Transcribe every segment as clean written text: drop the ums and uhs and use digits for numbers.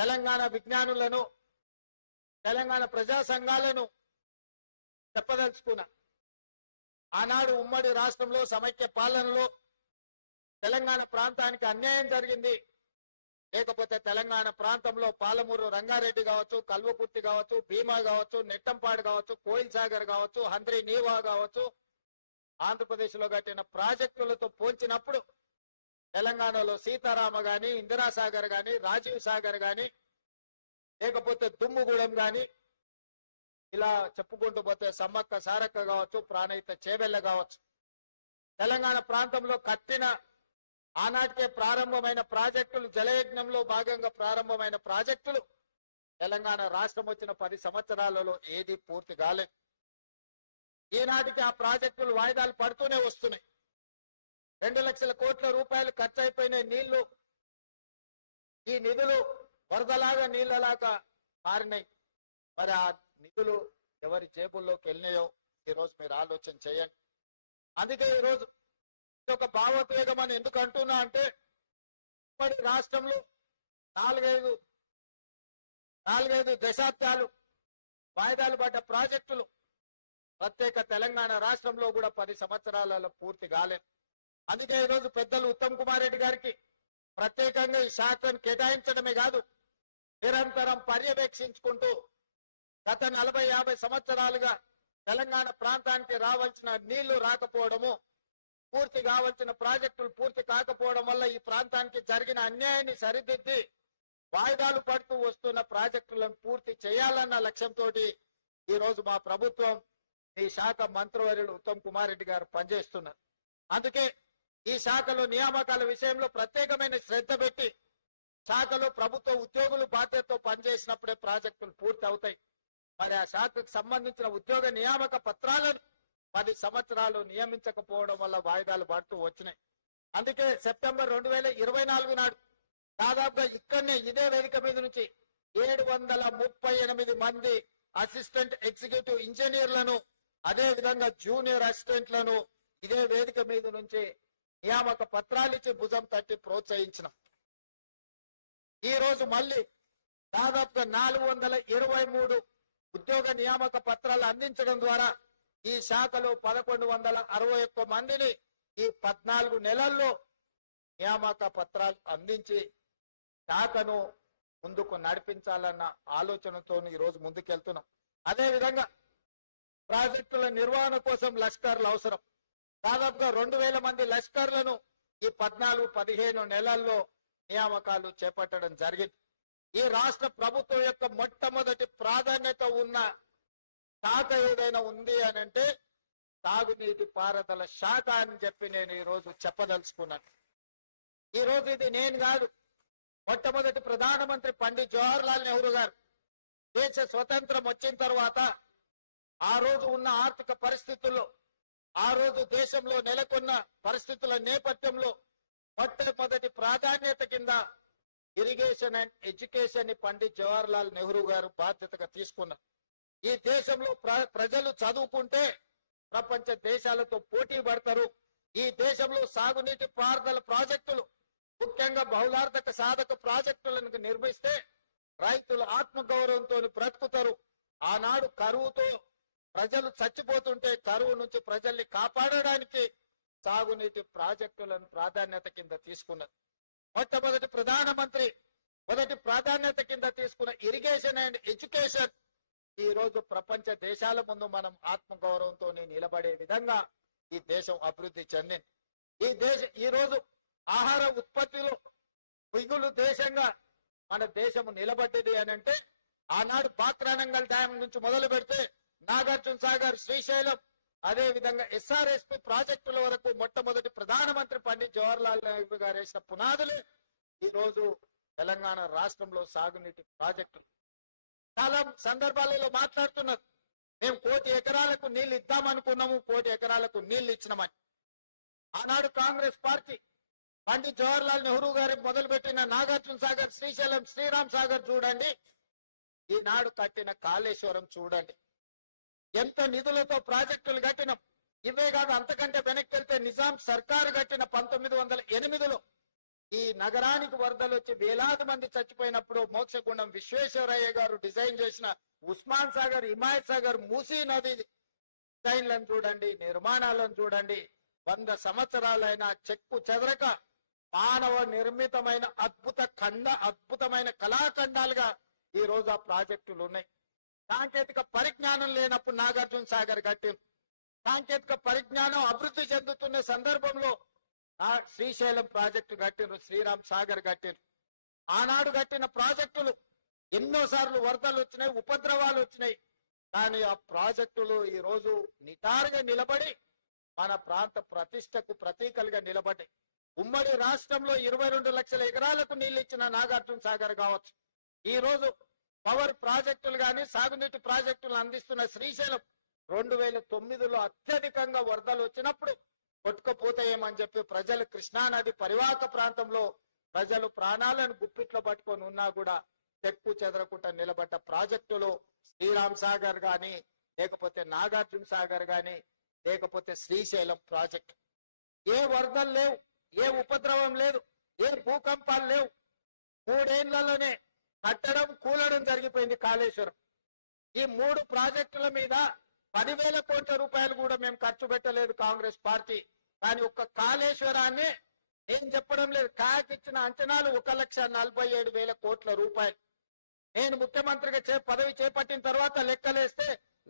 తెలంగాణ విజ్ఞానులను, తెలంగాణ ప్రజా సంఘాలను చెప్పదలుచుకున్నా. ఆనాడు ఉమ్మడి రాష్ట్రంలో సమైక్య పాలనలో తెలంగాణ ప్రాంతానికి అన్యాయం జరిగింది. లేకపోతే తెలంగాణ ప్రాంతంలో పాలమూరు రంగారెడ్డి కావచ్చు, కల్వకుర్తి కావచ్చు, భీమా కావచ్చు, నెట్టంపాడు కావచ్చు, కోయిల్ సాగర్ కావచ్చు, హంద్రి నీవా కావచ్చు, ఆంధ్రప్రదేశ్ లో కట్టిన ప్రాజెక్టులతో పోల్చినప్పుడు తెలంగాణలో సీతారామ గాని, ఇందిరాసాగర్ గాని, రాజీవ్ సాగర్ గాని, లేకపోతే దుమ్ముగూడెం గాని, ఇలా చెప్పుకుంటూ పోతే సమ్మక్క సారక్క కావచ్చు, ప్రాణహిత చేవెళ్ళ కావచ్చు, తెలంగాణ ప్రాంతంలో కట్టిన ఆనాటికే ప్రారంభమైన ప్రాజెక్టులు, జలయజ్ఞంలో భాగంగా ప్రారంభమైన ప్రాజెక్టులు తెలంగాణ రాష్ట్రం వచ్చిన 10 సంవత్సరాలలో ఏది పూర్తి కాలేదు. ఈనాటికి ఆ ప్రాజెక్టులు వాయిదాలు పడుతూనే వస్తున్నాయి. 2 లక్షల కోట్ల రూపాయలు ఖర్చు అయిపోయిన నీళ్లు, ఈ నిధులు వరదలాగా నీళ్లలాగా మారినాయి. మరి ఆ నిధులు ఎవరి జేబుల్లోకి వెళ్ళినాయో ఈరోజు మీరు ఆలోచన చేయండి. అందుకే ఈరోజు ఒక భావోద్వేగం అని ఎందుకు అంటున్నా అంటే, ఇప్పటి రాష్ట్రంలో 4-5 దశాబ్దాలు వాయిదాలు పడ్డ ప్రాజెక్టులు ప్రత్యేక తెలంగాణ రాష్ట్రంలో కూడా 10 సంవత్సరాలలో పూర్తి కాలేదు. అందుకే ఈరోజు పెద్దలు ఉత్తమ్ కుమార్ రెడ్డి గారికి ప్రత్యేకంగా ఈ శాఖను కేటాయించడమే కాదు, నిరంతరం పర్యవేక్షించుకుంటూ గత 40-50 సంవత్సరాలుగా తెలంగాణ ప్రాంతానికి రావాల్సిన నీళ్లు రాకపోవడము, పూర్తి కావాల్సిన ప్రాజెక్టులు పూర్తి కాకపోవడం వల్ల ఈ ప్రాంతానికి జరిగిన అన్యాయాన్ని సరిదిద్ది వాయిదాలు పడుతూ వస్తున్న ప్రాజెక్టులను పూర్తి చేయాలన్న లక్ష్యంతో ఈ రోజు మా ప్రభుత్వం, ఈ శాఖ మంత్రివర్యులు ఉత్తమ్ కుమార్ రెడ్డి గారు పనిచేస్తున్నారు. అందుకే ఈ శాఖలో నియామకాల విషయంలో ప్రత్యేకమైన శ్రద్ధ పెట్టి శాఖలో ప్రభుత్వ ఉద్యోగులు బాధ్యతతో పనిచేసినప్పుడే ప్రాజెక్టులు పూర్తి అవుతాయి. మరి ఆ శాఖకు సంబంధించిన ఉద్యోగ నియామక పత్రాలను 10 సంవత్సరాలు నియమించకపోవడం వల్ల వాయిదాలు పడుతూ వచ్చినాయి. అందుకే సెప్టెంబర్ 2024 నాడు దాదాపుగా ఇక్కడనే ఇదే వేదిక మీద నుంచి 738 మంది అసిస్టెంట్ ఎగ్జిక్యూటివ్ ఇంజనీర్లను, అదే విధంగా జూనియర్ అసిస్టెంట్లను ఇదే వేదిక మీద నుంచి నియామక పత్రాలు ఇచ్చి భుజం తట్టి ప్రోత్సహించినాం. ఈ రోజు మళ్ళీ దాదాపుగా 423 ఉద్యోగ నియామక పత్రాలు అందించడం ద్వారా ఈ శాఖలో 1161 మందిని ఈ 14 నెలల్లో నియామక పత్రాలు అందించి శాఖను ముందుకు నడిపించాలన్న ఆలోచనతో ఈ రోజు ముందుకెళ్తున్నాం. అదే విధంగా ప్రాజెక్టుల నిర్వహణ కోసం లష్కర్లు అవసరం. దాదాపుగా 2000 మంది లష్కర్లను ఈ 14-15 నెలల్లో నియామకాలు చేపట్టడం జరిగింది. ఈ రాష్ట్ర ప్రభుత్వం యొక్క మొట్టమొదటి ప్రాధాన్యత ఉన్న శాఖ ఏదైనా ఉంది అని అంటే తాగునీటి పారుదల శాఖ అని చెప్పి నేను ఈ రోజు చెప్పదలుచుకున్నాను. ఈ రోజు ఇది నేను కాదు, మొట్టమొదటి ప్రధానమంత్రి పండిట్ జవహర్లాల్ నెహ్రూ గారు దేశ స్వతంత్రం వచ్చిన తర్వాత ఆ రోజు ఉన్న ఆర్థిక పరిస్థితుల్లో, ఆ రోజు దేశంలో నెలకొన్న పరిస్థితుల నేపథ్యంలో మొట్టమొదటి ప్రాధాన్యత కింద ఇరిగేషన్ అండ్ ఎడ్యుకేషన్ ని పండిట్ జవహర్లాల్ నెహ్రూ గారు బాధ్యతగా తీసుకున్నారు. ఈ దేశంలో ప్రజలు చదువుకుంటే ప్రపంచ దేశాలతో పోటీ పడతారు. ఈ దేశంలో సాగునీటి పారుదల ప్రాజెక్టులు, ముఖ్యంగా బహుళార్థక సాధక ప్రాజెక్టులను నిర్మిస్తే రైతులు ఆత్మగౌరవంతో బ్రతుకుతారు. ఆనాడు కరువుతో ప్రజలు చచ్చిపోతుంటే కరువు నుంచి ప్రజల్ని కాపాడడానికి సాగునీటి ప్రాజెక్టులను ప్రాధాన్యత కింద తీసుకున్నారు. మొట్టమొదటి ప్రధానమంత్రి మొదటి ప్రాధాన్యత కింద తీసుకున్న ఇరిగేషన్ అండ్ ఎడ్యుకేషన్ ఈ రోజు ప్రపంచ దేశాల ముందు మనం ఆత్మగౌరవంతో నిలబడే విధంగా ఈ దేశం అభివృద్ధి చెందింది. ఈ రోజు ఆహార ఉత్పత్తిలో మిగులు దేశంగా మన దేశము నిలబడ్డది అని అంటే ఆనాడు బాక్రానంగల్ డ్యాం నుంచి మొదలు పెడితే నాగార్జున సాగర్, శ్రీశైలం, అదే విధంగా ఎస్ఆర్ఎస్పి ప్రాజెక్టుల వరకు మొట్టమొదటి ప్రధానమంత్రి పండిట్ జవహర్లాల్ నెహ్రూ గారు వేసిన పునాదులే ఈ రోజు తెలంగాణ రాష్ట్రంలో సాగునీటి ప్రాజెక్టులు. చాలా సందర్భాలలో మాట్లాడుతున్నారు, మేము 1 కోటి ఎకరాలకు నీళ్లు ఇద్దామనుకున్నాము, 1 కోటి ఎకరాలకు నీళ్లు ఇచ్చినామని. ఆనాడు కాంగ్రెస్ పార్టీ పండిట్ జవహర్లాల్ నెహ్రూ గారు మొదలుపెట్టిన నాగార్జున సాగర్, శ్రీశైలం, శ్రీరామ్ సాగర్ చూడండి, ఈనాడు కట్టిన కాళేశ్వరం చూడండి, ఎంత నిధులతో ప్రాజెక్టులు కట్టినాం. ఇవే కాదు, అంతకంటే వెనక్కి వెళ్తే నిజాం సర్కారు కట్టిన 1908లో ఈ నగరానికి వరదలు వచ్చి వేలాది మంది చచ్చిపోయినప్పుడు మోక్షగుండం విశ్వేశ్వరయ్య గారు డిజైన్ చేసిన ఉస్మాన్ సాగర్, హిమాయత్ సాగర్, మూసీ నది డిజైన్లను చూడండి, నిర్మాణాలను చూడండి. 100 సంవత్సరాలైన చెక్కు చెదరక మానవ నిర్మితమైన అద్భుతమైన కళాఖండాలుగా ఈ రోజు ఆ ప్రాజెక్టులు ఉన్నాయి. సాంకేతిక పరిజ్ఞానం లేనప్పుడు నాగార్జున సాగర్ కట్టింది. సాంకేతిక పరిజ్ఞానం అభివృద్ధి చెందుతున్న సందర్భంలో శ్రీశైలం ప్రాజెక్టు కట్టిరు, శ్రీరామ్ సాగర్ కట్టిరు. ఆనాడు కట్టిన ప్రాజెక్టులు ఎన్నోసార్లు వరదలు వచ్చినాయి, ఉపద్రవాలు వచ్చినాయి. కానీ ఆ ప్రాజెక్టులు ఈ రోజు నిటారుగా నిలబడి మన ప్రాంత ప్రతిష్టకు ప్రతీకలుగా నిలబడ్డాయి. ఉమ్మడి రాష్ట్రంలో 22 లక్షల ఎకరాలకు నీళ్లు ఇచ్చిన నాగార్జున సాగర్ కావచ్చు. ఈ రోజు పవర్ ప్రాజెక్టులు గాని సాగునీటి ప్రాజెక్టులు అందిస్తున్న శ్రీశైలం 2009లో అత్యధికంగా వరదలు వచ్చినప్పుడు కొట్టుకుపోతాయేమని చెప్పి ప్రజలు కృష్ణానది పరివాహక ప్రాంతంలో ప్రజలు ప్రాణాలను గుప్పిట్లో పట్టుకొని ఉన్నా కూడా చెక్కు చెదరకుండా నిలబడ్డ ప్రాజెక్టులు శ్రీరామ్ సాగర్ గాని, లేకపోతే నాగార్జున సాగర్ గాని, లేకపోతే శ్రీశైలం ప్రాజెక్టు. ఏ వరదలు లేవు, ఏ ఉపద్రవం లేదు, ఏ భూకంపాలు లేవు. 3 ఏళ్లలోనే కట్టడం కూలడం జరిగిపోయింది కాళేశ్వరం. ఈ 3 ప్రాజెక్టుల మీద 10,000 కోట్ల రూపాయలు కూడా మేము ఖర్చు పెట్టలేదు కాంగ్రెస్ పార్టీ. కానీ ఒక్క కాళేశ్వరాన్ని నేను చెప్పడం లేదు, కాకి ఇచ్చిన అంచనాలు 1,47,000 కోట్ల రూపాయలు. నేను ముఖ్యమంత్రిగా పదవి చేపట్టిన తర్వాత లెక్కలేస్తే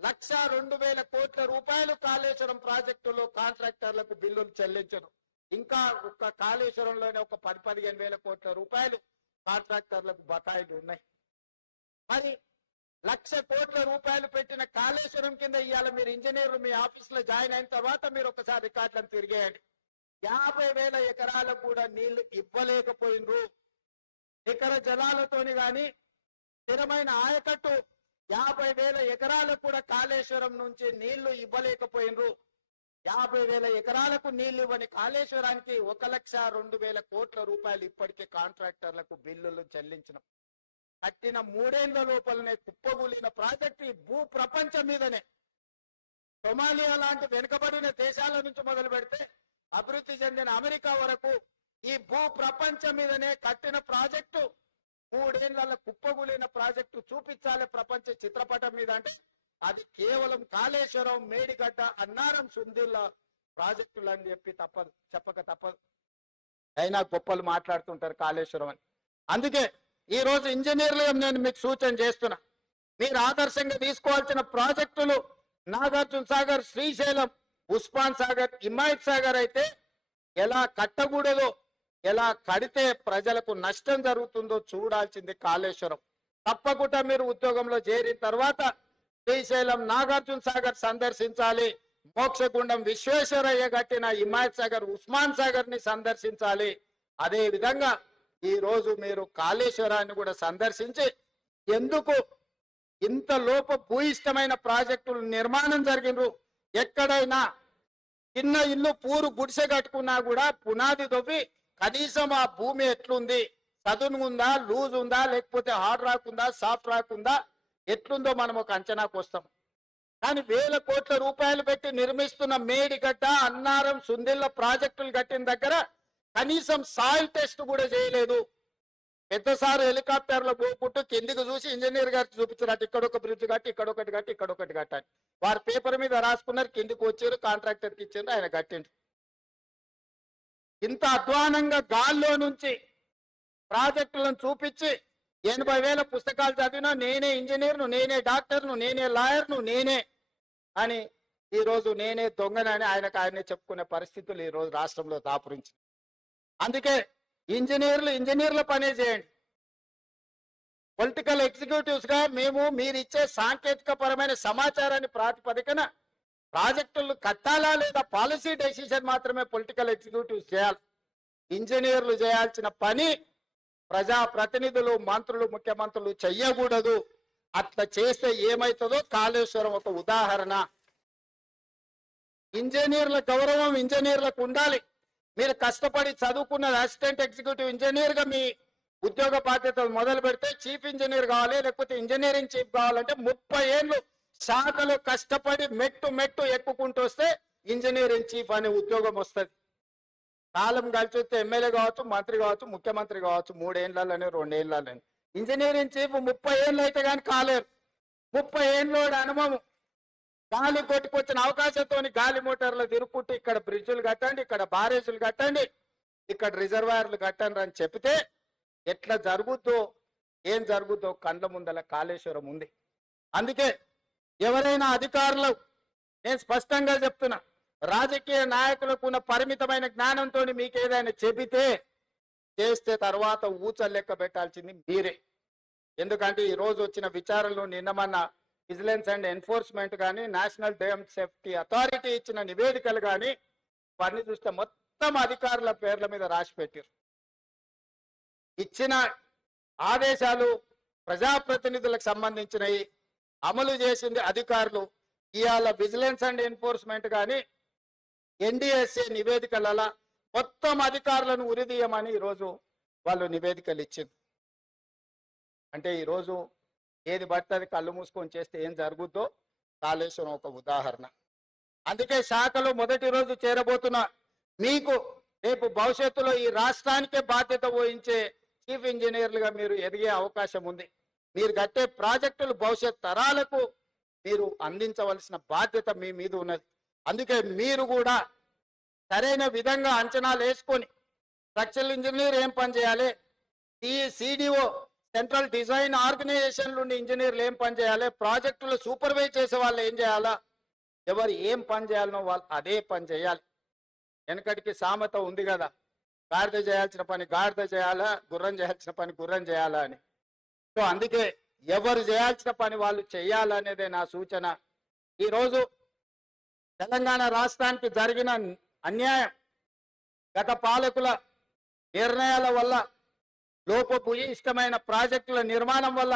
1,02,000 కోట్ల రూపాయలు కాళేశ్వరం ప్రాజెక్టులో కాంట్రాక్టర్లకు బిల్లులు చెల్లించను. ఇంకా ఒక్క కాళేశ్వరంలోనే ఒక 10,000-15,000 కోట్ల రూపాయలు కాంట్రాక్టర్లకు బకాయిలు ఉన్నాయి. మరి 1,00,000 కోట్ల రూపాయలు పెట్టిన కాళేశ్వరం కింద ఇవాళ మీరు ఇంజనీర్లు మీ ఆఫీసులో జాయిన్ అయిన తర్వాత మీరు ఒకసారి రికార్డులను తిరిగేయండి. 50,000 ఎకరాలకు కూడా నీళ్లు ఇవ్వలేకపోయినరు. నికర జలాలతోని గాని స్థిరమైన ఆయకట్టు 50,000 ఎకరాలకు కూడా కాళేశ్వరం నుంచి నీళ్లు ఇవ్వలేకపోయినరు. 50,000 ఎకరాలకు నీళ్లు ఇవ్వని కాళేశ్వరానికి 1,02,000 కోట్ల రూపాయలు ఇప్పటికే కాంట్రాక్టర్లకు బిల్లులు చెల్లించినాం. కట్టిన 3 ఏళ్ల లోపలనే కుప్పగూలిన ప్రాజెక్టు ఈ భూ ప్రపంచం మీదనే. సొమాలియా లాంటి వెనుకబడిన దేశాల నుంచి మొదలు పెడితే అభివృద్ధి చెందిన అమెరికా వరకు ఈ భూ ప్రపంచం మీదనే కట్టిన ప్రాజెక్టు 3 ఏళ్ల కుప్పగూలిన ప్రాజెక్టు చూపించాలి ప్రపంచ చిత్రపటం మీద అంటే అది కేవలం కాళేశ్వరం, మేడిగడ్డ, అన్నారం, సుందిళ్ళ ప్రాజెక్టులు అని చెప్పక తప్పదు. అయినా గొప్పలు మాట్లాడుతుంటారు కాళేశ్వరం అని. అందుకే ఈ రోజు ఇంజనీర్లు నేను మీకు సూచన చేస్తున్నా, మీరు ఆదర్శంగా తీసుకోవాల్సిన ప్రాజెక్టులు నాగార్జున సాగర్, శ్రీశైలం, ఉస్మాన్ సాగర్, హిమాయత్ సాగర్ అయితే ఎలా కట్టకూడదో, ఎలా కడితే ప్రజలకు నష్టం జరుగుతుందో చూడాల్సింది కాళేశ్వరం. తప్పకుండా మీరు ఉద్యోగంలో చేరిన తర్వాత శ్రీశైలం, నాగార్జున సాగర్ సందర్శించాలి. మోక్షగుండం విశ్వేశ్వరయ్య కట్టిన హిమాయత్ సాగర్, ఉస్మాన్ సాగర్ ని సందర్శించాలి. అదే విధంగా ఈ రోజు మీరు కాళేశ్వరాన్ని కూడా సందర్శించి ఎందుకు ఇంత భూయిష్టమైన ప్రాజెక్టులు నిర్మాణం జరిగినరు, ఎక్కడైనా చిన్న ఇల్లు పూరు గుడిసె కట్టుకున్నా కూడా పునాది తవ్వి కనీసం ఆ భూమి ఎట్లుంది, చదునుందా, లూజ్ ఉందా, లేకపోతే హార్డ్ రాక్ ఉందా, సాఫ్ట్ రాక్ ఉందా, ఎట్లుందో మనం ఒక అంచనాకు వస్తాం. కానీ 1,000 కోట్ల రూపాయలు పెట్టి నిర్మిస్తున్న మేడిగడ్డ, అన్నారం, సుందిళ్ళ ప్రాజెక్టులు కట్టిన దగ్గర కనీసం సాయిల్ టెస్ట్ కూడా చేయలేదు. పెద్దసారి హెలికాప్టర్లో పోకుంటూ కిందికి చూసి ఇంజనీర్ గారికి చూపించారు, ఇక్కడ ఒక బ్రిడ్జ్ కట్టి, ఇక్కడ ఒకటి కట్టి, ఇక్కడ ఒకటి కట్టాలి. వారు పేపర్ మీద రాసుకున్నారు, కిందికి వచ్చారు, కాంట్రాక్టర్కి ఇచ్చారు, ఆయన కట్టిండ్రు. ఇంత అధ్వానంగా గాల్లో నుంచి ప్రాజెక్టులను చూపించి 80,000 పుస్తకాలు చదివినా నేనే ఇంజనీర్ను, నేనే డాక్టర్ను, నేనే లాయర్ను, నేనే అని ఈ రోజు నేనే దొంగనని ఆయనే చెప్పుకునే పరిస్థితులు ఈ రోజు రాష్ట్రంలో దాపురించి. అందుకే ఇంజనీర్ల పనే చేయండి. పొలిటికల్ ఎగ్జిక్యూటివ్స్ గా మీరు ఇచ్చే సాంకేతిక పరమైన సమాచారాన్ని ప్రాతిపదికన ప్రాజెక్టులు కట్టాలా లేదా పాలసీ డెసిషన్ మాత్రమే పొలిటికల్ ఎగ్జిక్యూటివ్స్ చేయాలి. ఇంజనీర్లు చేయాల్సిన పని ప్రజాప్రతినిధులు, మంత్రులు, ముఖ్యమంత్రులు చెయ్యకూడదు. అట్లా చేస్తే ఏమైతుందో కాళేశ్వరం ఒక ఉదాహరణ. ఇంజనీర్ల గౌరవం ఇంజనీర్లకు ఉండాలి. మీరు కష్టపడి చదువుకున్న అసిస్టెంట్ ఎగ్జిక్యూటివ్ ఇంజనీర్ గా మీ ఉద్యోగ బాధ్యతలు మొదలు పెడితే చీఫ్ ఇంజనీర్ కావాలి, లేకపోతే ఇంజనీరింగ్ చీఫ్ కావాలంటే 30 ఏళ్ళు శాఖలు కష్టపడి మెట్టు ఎక్కుకుంటూ వస్తే ఇంజనీరింగ్ చీఫ్ అనే ఉద్యోగం వస్తుంది. కాలం కలిసి వస్తే ఎమ్మెల్యే కావచ్చు, మంత్రి కావచ్చు, ముఖ్యమంత్రి కావచ్చు, 3 ఏళ్ళలోనే 2 ఏళ్ళలోనే. ఇంజనీరింగ్ చీఫ్ 30 ఏళ్ళు అయితే కానీ కాలేరు. 30 ఏళ్ళోడు అనుభవం, గాలి కొట్టుకొచ్చిన అవకాశంతో గాలి మోటార్లు తిరుక్కుంటూ ఇక్కడ బ్రిడ్జులు కట్టండి, ఇక్కడ బారేజులు కట్టండి, ఇక్కడ రిజర్వాయర్లు కట్టండి అని చెప్తే ఎట్లా జరుగుద్దో ఏం జరుగుద్దో కండ్ల ముందల కాళేశ్వరం ఉంది. అందుకే ఎవరైనా అధికారులు, నేను స్పష్టంగా చెప్తున్నా, రాజకీయ నాయకులకు ఉన్న పరిమితమైన జ్ఞానంతో మీకు ఏదైనా చెబితే చేస్తే తర్వాత ఊచలు లెక్క పెట్టాల్సింది మీరే. ఎందుకంటే ఈ రోజు వచ్చిన విచారణలు, నిన్నమన్న విజిలెన్స్ అండ్ ఎన్ఫోర్స్మెంట్ కానీ, నేషనల్ డ్యామ్ సేఫ్టీ అథారిటీ ఇచ్చిన నివేదికలు కానీ ఇవన్నీ చూస్తే మొత్తం అధికారుల పేర్ల మీద రాసి పెట్టారు. ఇచ్చిన ఆదేశాలు ప్రజాప్రతినిధులకు సంబంధించినవి, అమలు చేసింది అధికారులు. ఇవాళ విజిలెన్స్ అండ్ ఎన్ఫోర్స్మెంట్ కానీ ఎన్డీఎస్ఏ నివేదికల మొత్తం అధికారులను ఉరిదీయమని ఈరోజు వాళ్ళు నివేదికలు ఇచ్చింది. అంటే ఈరోజు ఏది పడితే అది కళ్ళు మూసుకొని చేస్తే ఏం జరుగుద్దో కాళేశ్వరం ఒక ఉదాహరణ. అందుకే శాఖలో మొదటి రోజు చేరబోతున్న మీకు రేపు భవిష్యత్తులో ఈ రాష్ట్రానికే బాధ్యత వహించే చీఫ్ ఇంజనీర్లుగా మీరు ఎదిగే అవకాశం ఉంది. మీరు కట్టే ప్రాజెక్టులు భవిష్యత్ తరాలకు మీరు అందించవలసిన బాధ్యత మీ మీద ఉన్నది. అందుకే మీరు కూడా సరైన విధంగా అంచనాలు వేసుకొని స్ట్రక్చరల్ ఇంజనీర్ ఏం పని చేయాలి, సిడిఓ సెంట్రల్ డిజైన్ ఆర్గనైజేషన్ నుండి ఇంజనీర్లు ఏం పని చేయాలి, ప్రాజెక్టులు సూపర్వైజ్ చేసే వాళ్ళు ఏం చేయాలా, ఎవరు ఏం పని చేయాలనో వాళ్ళు అదే పని చేయాలి. వెనకటికి సామెత ఉంది కదా, గాడిద చేయాల్సిన పని గాడిద చేయాలా, గుర్రం చేయాల్సిన పని గుర్రం చేయాలా అని. సో అందుకే ఎవరు చేయాల్సిన పని వాళ్ళు చేయాలనేదే నా సూచన. ఈరోజు తెలంగాణ రాష్ట్రానికి జరిగిన అన్యాయం గత పాలకుల నిర్ణయాల వల్ల, లోపభూయిష్టమైన ప్రాజెక్టుల నిర్మాణం వల్ల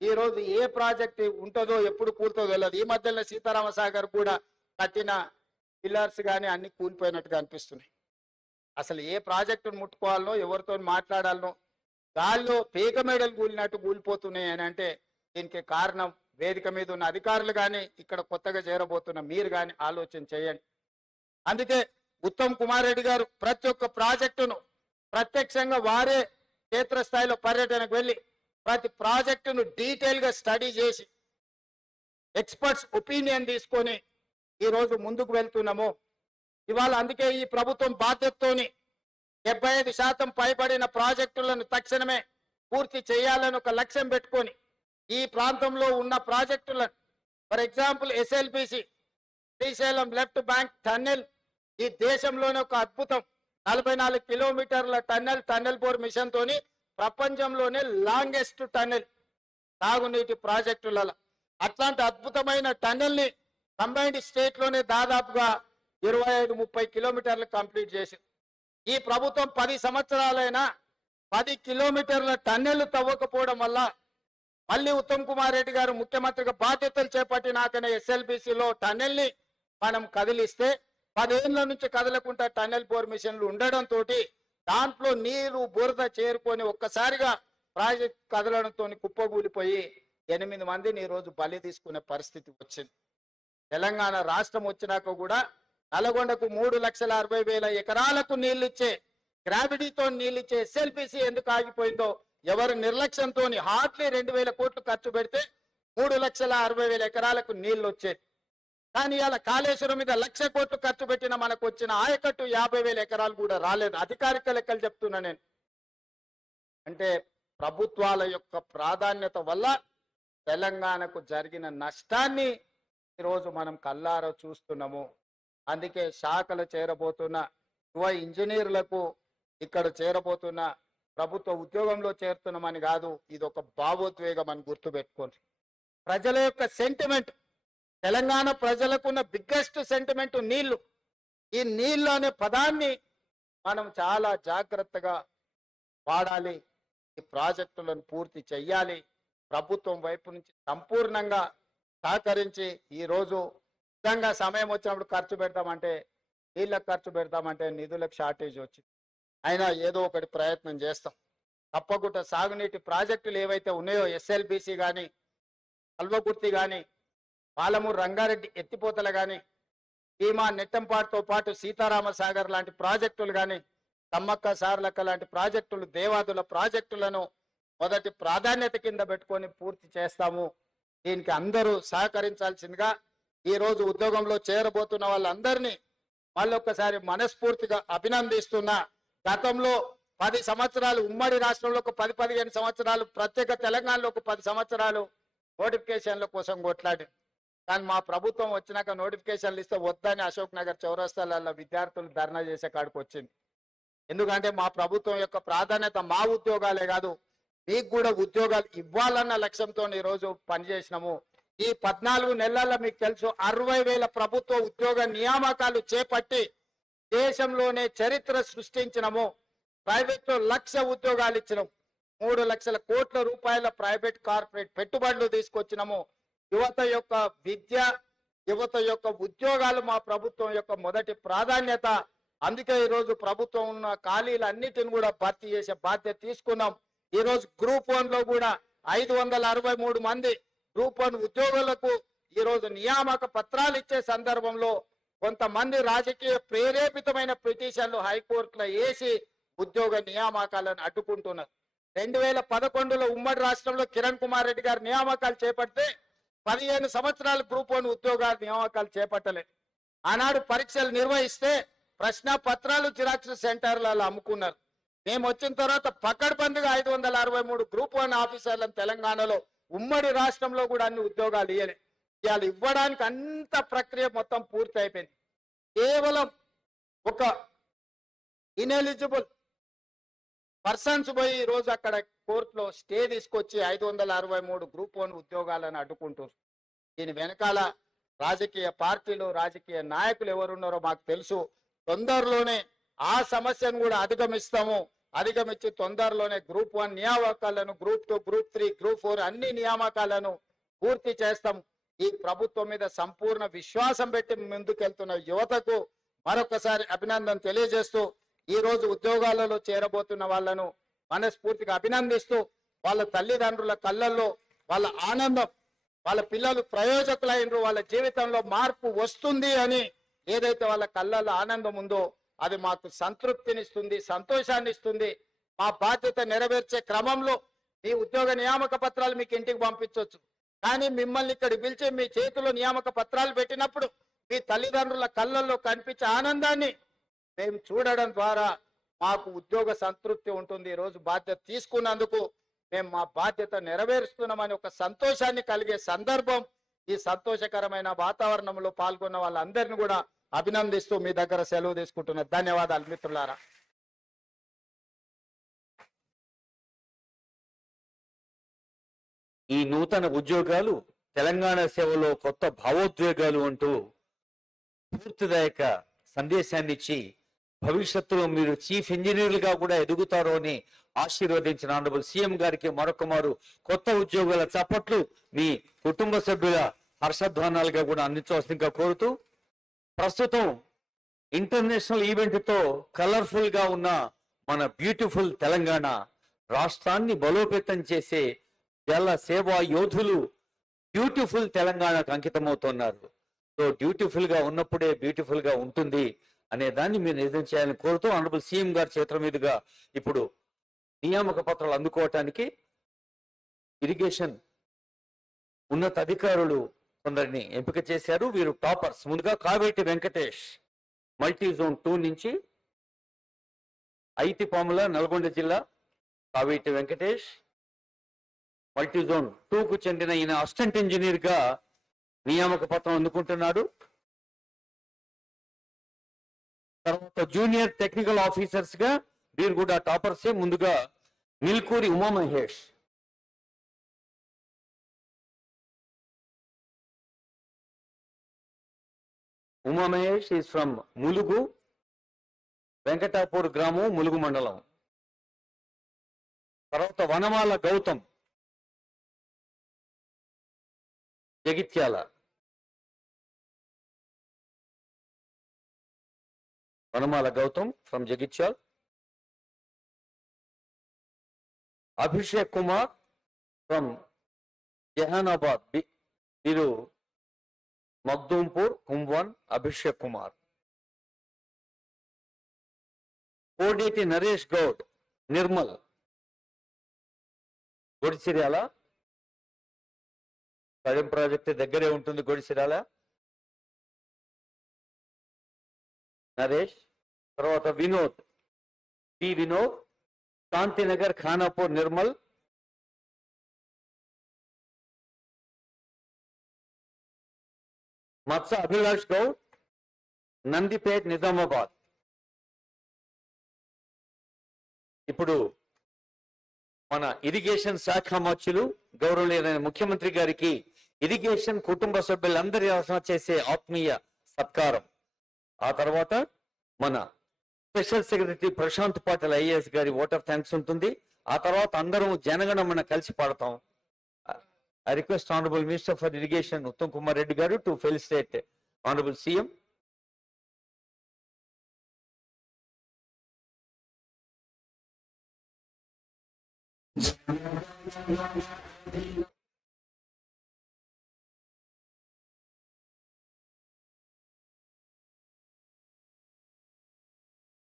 ఈరోజు ఏ ప్రాజెక్టు ఉంటుందో ఎప్పుడు కూలుతుందో తెలియదు. ఈ మధ్యలో సీతారామసాగర్ కూడా కట్టిన పిల్లర్స్ కానీ అన్ని కూలిపోయినట్టుగా అనిపిస్తున్నాయి. అసలు ఏ ప్రాజెక్టును ముట్టుకోవాలనో, ఎవరితో మాట్లాడాలనో గాల్లో పీక మేడలు కూలినట్టు కూలిపోతున్నాయి అని అంటే దీనికి కారణం వేదిక మీద ఉన్న అధికారులు కానీ, ఇక్కడ కొత్తగా చేరబోతున్న మీరు కానీ ఆలోచన చేయండి. అందుకే ఉత్తమ్ కుమార్ రెడ్డి గారు ప్రతి ఒక్క ప్రాజెక్టును ప్రత్యక్షంగా వారే క్షేత్రస్థాయిలో పర్యటనకు వెళ్ళి ప్రతి ప్రాజెక్టును డీటెయిల్గా స్టడీ చేసి ఎక్స్పర్ట్స్ ఒపీనియన్ తీసుకొని ఈరోజు ముందుకు వెళ్తున్నాము. ఇవాళ అందుకే ఈ ప్రభుత్వం బాధ్యతతోని 75% పైబడిన ప్రాజెక్టులను తక్షణమే పూర్తి చేయాలని ఒక లక్ష్యం పెట్టుకొని ఈ ప్రాంతంలో ఉన్న ప్రాజెక్టులను, for example SLBC Srisailam left bank tunnel ఈ దేశంలోనే ఒక అద్భుతం. 44 కిలోమీటర్ల టన్నెల్ బోర్ మిషన్ తోని ప్రపంచంలోనే లాంగెస్ట్ టన్నెల్ తాగునీటి ప్రాజెక్టులలో. అట్లాంటి అద్భుతమైన టన్నెల్ ని కంబైన్డ్ స్టేట్ లోనే దాదాపుగా 25-30 కిలోమీటర్లు కంప్లీట్ చేసి ఈ ప్రభుత్వం 10 సంవత్సరాలైనా 10 కిలోమీటర్ల టన్నెల్ తవ్వకపోవడం వల్ల మళ్ళీ ఉత్తమ్ కుమార్ రెడ్డి గారు ముఖ్యమంత్రిగా బాధ్యతలు చేపట్టినాకనే ఎస్ఎల్బిసిలో టన్నెల్ ని మనం కదిలిస్తే 10 ఏళ్ల నుంచి కదలకుండా టన్నెల్ బోర్ మిషన్లు ఉండడంతో దాంట్లో నీరు బురద చేరుకొని ఒక్కసారిగా ప్రాజెక్ట్ కదలడంతో కుప్పగూలిపోయి 8 మందిని ఈరోజు బలి తీసుకునే పరిస్థితి వచ్చింది. తెలంగాణ రాష్ట్రం వచ్చినాక కూడా నల్గొండకు 3,60,000 ఎకరాలకు నీళ్లిచ్చే, గ్రావిటీతో నీళ్లిచ్చే ఎస్ఎల్బిసి ఎందుకు ఆగిపోయిందో ఎవరు నిర్లక్ష్యంతో హార్డ్లీ 2,000 కోట్లు ఖర్చు పెడితే 3,60,000 ఎకరాలకు నీళ్లు వచ్చేది. కానీ ఇలా కాళేశ్వరం మీద 1,00,000 కోట్లు ఖర్చు పెట్టిన మనకు వచ్చిన ఆయకట్టు 50,000 ఎకరాలు కూడా రాలేదు. అధికారిక లెక్కలు చెప్తున్నా నేను. అంటే ప్రభుత్వాల యొక్క ప్రాధాన్యత వల్ల తెలంగాణకు జరిగిన నష్టాన్ని ఈరోజు మనం కల్లారా చూస్తున్నాము. అందుకే శాఖలు చేరబోతున్న యువ ఇంజనీర్లకు, ఇక్కడ చేరబోతున్న ప్రభుత్వ ఉద్యోగంలో చేరుతున్నామని కాదు, ఇది ఒక భావోద్వేగం అని గుర్తుపెట్టుకోండి. ప్రజల యొక్క సెంటిమెంట్, తెలంగాణ ప్రజలకున్న బిగ్గెస్ట్ సెంటిమెంట్ నీళ్లు. ఈ నీళ్లు అనే పదాన్ని మనం చాలా జాగ్రత్తగా వాడాలి. ఈ ప్రాజెక్టులను పూర్తి చెయ్యాలి. ప్రభుత్వం వైపు నుంచి సంపూర్ణంగా సహకరించి ఈరోజు నిజంగా సమయం వచ్చినప్పుడు ఖర్చు పెడతామంటే, నీళ్ళకు ఖర్చు పెడతామంటే నిధులకు షార్టేజ్ వచ్చింది. అయినా ఏదో ఒకటి ప్రయత్నం చేస్తాం. తప్పకుండా సాగునీటి ప్రాజెక్టులు ఏవైతే ఉన్నాయో, ఎస్ఎల్బిసి కానీ, కల్వకుర్తి కానీ, పాలమూరు రంగారెడ్డి ఎత్తిపోతలు కానీ, భీమా నెట్టంపాటుతో పాటు సీతారామ సాగర్ లాంటి ప్రాజెక్టులు కానీ తమ్మక్క సార్లక్క లాంటి ప్రాజెక్టులు దేవాదుల ప్రాజెక్టులను మొదటి ప్రాధాన్యత కింద పెట్టుకొని పూర్తి చేస్తాము. దీనికి అందరూ సహకరించాల్సిందిగా ఈ రోజు ఉద్యోగంలో చేరబోతున్న వాళ్ళందరినీ మళ్ళొక్కసారి మనస్ఫూర్తిగా అభినందిస్తున్నా. గతంలో 10 సంవత్సరాలు ఉమ్మడి రాష్ట్రంలో ఒక 10-15 సంవత్సరాలు, ప్రత్యేక తెలంగాణలో ఒక 10 సంవత్సరాలు నోటిఫికేషన్ల కోసం కొట్లాడి, కానీ మా ప్రభుత్వం వచ్చినాక నోటిఫికేషన్లు ఇస్తే వద్దని అశోక్ నగర్ చౌరస్తాలలో విద్యార్థులు ధర్నా చేసే కాడికి వచ్చింది. ఎందుకంటే మా ప్రభుత్వం యొక్క ప్రాధాన్యత మా ఉద్యోగాలే కాదు, మీకు కూడా ఉద్యోగాలు ఇవ్వాలన్న లక్ష్యంతో ఈరోజు పనిచేసినాము. ఈ 14 నెలల్లో మీకు తెలుసు 60,000 ప్రభుత్వ ఉద్యోగ నియామకాలు చేపట్టి దేశంలోనే చరిత్ర సృష్టించినము. ప్రైవేట్ లో 1,00,000 ఉద్యోగాలు ఇచ్చినాము. 3 లక్షల కోట్ల రూపాయల ప్రైవేట్ కార్పొరేట్ పెట్టుబడులు తీసుకొచ్చినాము. యువత యొక్క విద్య, యువత యొక్క ఉద్యోగాలు మా ప్రభుత్వం యొక్క మొదటి ప్రాధాన్యత. అందుకే ఈరోజు ప్రభుత్వం ఉన్న ఖాళీలన్నిటిని కూడా భర్తీ చేసే బాధ్యత తీసుకున్నాం. ఈరోజు గ్రూప్ 1 లో కూడా 563 మంది గ్రూప్ 1 ఉద్యోగులకు ఈరోజు నియామక పత్రాలు ఇచ్చే సందర్భంలో కొంతమంది రాజకీయ ప్రేరేపితమైన పిటిషన్లు హైకోర్టులో వేసి ఉద్యోగ నియామకాలను అడ్డుకుంటున్నారు. 2011లో ఉమ్మడి రాష్ట్రంలో కిరణ్ కుమార్ రెడ్డి గారు నియామకాలు చేపడితే 15 సంవత్సరాలు గ్రూప్ 1 ఉద్యోగాల నియామకాలు చేపట్టలేదు. ఆనాడు పరీక్షలు నిర్వహిస్తే ప్రశ్న పత్రాలు జిరాక్స్ సెంటర్లలో అమ్ముకున్నారు. మేము వచ్చిన తర్వాత పకడ్బందీగా 563 గ్రూప్ 1 ఆఫీసర్లను తెలంగాణలో ఉమ్మడి రాష్ట్రంలో కూడా అన్ని ఉద్యోగాలు ఇవ్వలే. ఇవాళ ఇవ్వడానికి అంత ప్రక్రియ మొత్తం పూర్తి అయిపోయింది. కేవలం ఒక ఇనెలిజిబుల్ పర్సన్స్ పోయి ఈ రోజు అక్కడ కోర్టులో స్టే తీసుకొచ్చి 563 గ్రూప్ 1 ఉద్యోగాలను అడ్డుకుంటారు. దీని వెనకాల రాజకీయ పార్టీలు, రాజకీయ నాయకులు ఎవరున్నారో మాకు తెలుసు. తొందరలోనే ఆ సమస్యను కూడా అధిగమించి తొందరలోనే గ్రూప్ 1 నియామకాలను, గ్రూప్ 2, గ్రూప్ 3, గ్రూప్ 4 అన్ని నియామకాలను పూర్తి చేస్తాం. ఈ ప్రభుత్వం మీద సంపూర్ణ విశ్వాసం పెట్టి ముందుకెళ్తున్న యువతకు మరొకసారి అభినందన తెలియజేస్తూ, ఈ రోజు ఉద్యోగాలలో చేరబోతున్న వాళ్ళను మనస్ఫూర్తిగా అభినందిస్తూ, వాళ్ళ తల్లిదండ్రుల కళ్ళల్లో వాళ్ళ ఆనందం, వాళ్ళ పిల్లలు ప్రయోజకులైనరు, వాళ్ళ జీవితంలో మార్పు వస్తుంది అని ఏదైతే వాళ్ళ కళ్ళల్లో ఆనందం ఉందో అది మాకు సంతృప్తినిస్తుంది, సంతోషాన్ని ఇస్తుంది. మా బాధ్యత నెరవేర్చే క్రమంలో మీ ఉద్యోగ నియామక పత్రాలు మీకు ఇంటికి పంపించవచ్చు, కానీ మిమ్మల్ని ఇక్కడ పిలిచి మీ చేతిలో నియామక పత్రాలు పెట్టినప్పుడు మీ తల్లిదండ్రుల కళ్ళల్లో కనిపించే ఆనందాన్ని మేము చూడడం ద్వారా మాకు ఉద్యోగ సంతృప్తి ఉంటుంది. ఈరోజు బాధ్యత తీసుకున్నందుకు మేము మా బాధ్యత నెరవేరుస్తున్నామని ఒక సంతోషాన్ని కలిగే సందర్భం. ఈ సంతోషకరమైన వాతావరణంలో పాల్గొన్న వాళ్ళందరినీ కూడా అభినందిస్తూ మీ దగ్గర సెలవు తీసుకుంటున్న ధన్యవాదాలు మిత్రులారా. ఈ నూతన ఉద్యోగాలు తెలంగాణ సేవలో కొత్త భావోద్వేగాలు అంటూ పూర్తిదాయక సందేశాన్ని ఇచ్చి భవిష్యత్తులో మీరు చీఫ్ ఇంజనీర్లుగా కూడా ఎదుగుతారో అని ఆశీర్వదించిన ఆనరబుల్ సీఎం గారికి మరొక మారు కొత్త ఉద్యోగాల చప్పట్లు మీ కుటుంబ సభ్యుల హర్షధ్వానాలుగా కూడా అందించవలసిందిగా కోరుతూ, ప్రస్తుతం ఇంటర్నేషనల్ ఈవెంట్ తో కలర్ఫుల్ గా ఉన్న మన బ్యూటిఫుల్ తెలంగాణ రాష్ట్రాన్ని బలోపేతం చేసే జల సేవా యోధులు బ్యూటిఫుల్ తెలంగాణకు అంకితమవుతున్నారు. సో బ్యూటిఫుల్ గా ఉన్నప్పుడే బ్యూటిఫుల్ గా ఉంటుంది అనే దాన్ని మీరు నిజం చేయాలని కోరుతూ, ఆనరబుల్ సీఎం గారి చేతుల మీదుగా ఇప్పుడు నియామక పత్రాలు అందుకోవటానికి ఇరిగేషన్ ఉన్నత అధికారులు కొందరిని ఎంపిక చేశారు. వీరు టాపర్స్. ముందుగా కావేటి వెంకటేష్ మల్టీ జోన్ 2 నుంచి, ఐతిపాముల నల్గొండ జిల్లా కావేటి వెంకటేష్ మల్టీ జోన్ 2 కు చెందిన ఈయన అసిస్టెంట్ ఇంజనీర్ గా నియామక పత్రం అందుకుంటున్నాడు. తర్వాత జూనియర్ టెక్నికల్ ఆఫీసర్స్ గా వీరు కూడా టాపర్సే. ముందుగా మిల్కూరి ఉమామహేష్, ఉమామహేష్ ఈజ్ ఫ్రమ్ ములుగు, వెంకటాపూర్ గ్రామం, ములుగు మండలం. తర్వాత వనమాల గౌతమ్, జగిత్యాల. వనమాల గౌతమ్ ఫ్రమ్ జగిత్యాల్. అభిషేక్ కుమార్ ఫ్రమ్ జహానాబాద్, వీరు మగ్దూంపూర్ కుంభన్ అభిషేక్ కుమార్. కోడేటి నరేష్ గౌడ్ నిర్మల్ గొడిసిరాల. కడెం ప్రాజెక్టు దగ్గరే ఉంటుంది గొడిసిరాల. నరేష్. తర్వాత వినోద్ పి వినోద్ శాంతినగర్ ఖానాపూర్ నిర్మల్. మత్స అభిలాష్ గౌడ్ నందిపేట్ నిజామాబాద్. ఇప్పుడు మన ఇరిగేషన్ శాఖ మంత్రులు గౌరవనీయులైన ముఖ్యమంత్రి గారికి ఇరిగేషన్ కుటుంబ సభ్యులందరి అవసరం చేసే ఆత్మీయ సత్కారం. ఆ తర్వాత మన special secretary Prashant Patil IAS గారి ఓట్ ఆఫ్ థ్యాంక్స్ ఉంటుంది. ఆ తర్వాత అందరం జనగణమన కలిసి పాడతాం. I request Honorable Minister for Irrigation Uttam Kumar Reddy garu to felicitate Honorable CM.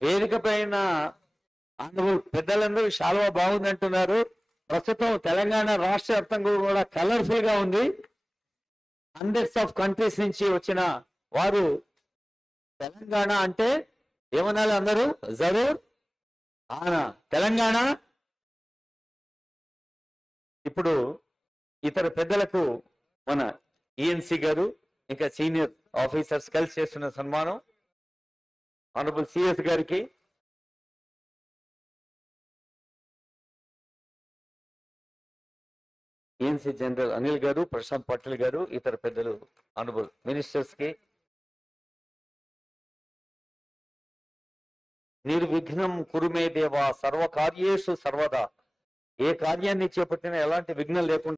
వేదిక పైన పెద్దలందరూ శాలువా బాగుందంటున్నారు. ప్రస్తుతం తెలంగాణ రాష్ట్ర వ్యాప్తంగా కూడా కలర్ఫుల్ గా ఉంది. హండ్రెడ్స్ ఆఫ్ కంట్రీస్ నుంచి వచ్చిన వారు తెలంగాణ అంటే ఏమనాలి అందరూ? జరూర్ ఆనా తెలంగాణ. ఇప్పుడు ఇతర పెద్దలకు మన ఈఎన్సీ గారు ఇంకా సీనియర్ ఆఫీసర్స్ కలిసి చేస్తున్న సన్మానం. ఆనరబుల్ సిఎస్ గారికి, ఈఎన్సీ జనరల్ అనిల్ గారు, ప్రశాంత్ పాటిల్ గారు, ఇతర పెద్దలు, ఆనరబుల్ మినిస్టర్స్ కి. నిర్విఘ్నం కురుమే దేవా సర్వ కార్యేషు సర్వదా. ఏ కార్యాన్ని చేపట్టినా ఎలాంటి విఘ్నం లేకుండా